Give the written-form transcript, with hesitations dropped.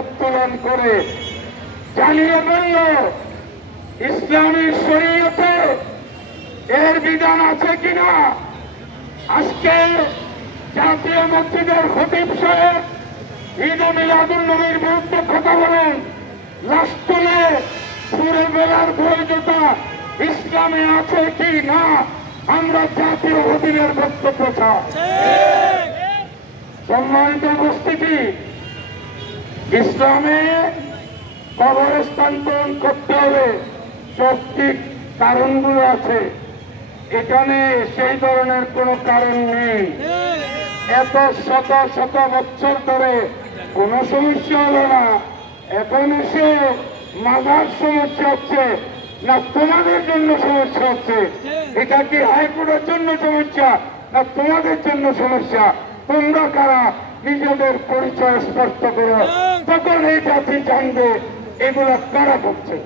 উত্তোলন করে জানিয়ে বলল ইসলামী শরীয়তে এর বিধান আছে কিনা। আজকে জাতীয় মসজিদের খতিব সাহেব ঈদ মিলাদুন নবীর বিরুদ্ধে কথা বলেন, লাশ তুলে ছুড়ে ফেলার বৈধতা ইসলামে আছে কি না আমরা জাতীয় খতিবের বক্তব্য চাই। সম্মানিত উপস্থিতি, ইসলামে কবরস্থান করতে হবে যৌক্তিক কারণগুলো আছে, এখানে সেই ধরনের কোনো কারণ নেই। এত শত শত বছর ধরে কোনো সমস্যা হলো না, এখন এসে মাজার সমস্যা হচ্ছে না তোমাদের জন্য সমস্যা হচ্ছে? এটা কি হাইকোর্টের জন্য সমস্যা না তোমাদের জন্য সমস্যা? তোমরা কারা নিজেদের পরিচয় স্পষ্ট করো, তখন এই জাতি জানবে এগুলা কারা করছে।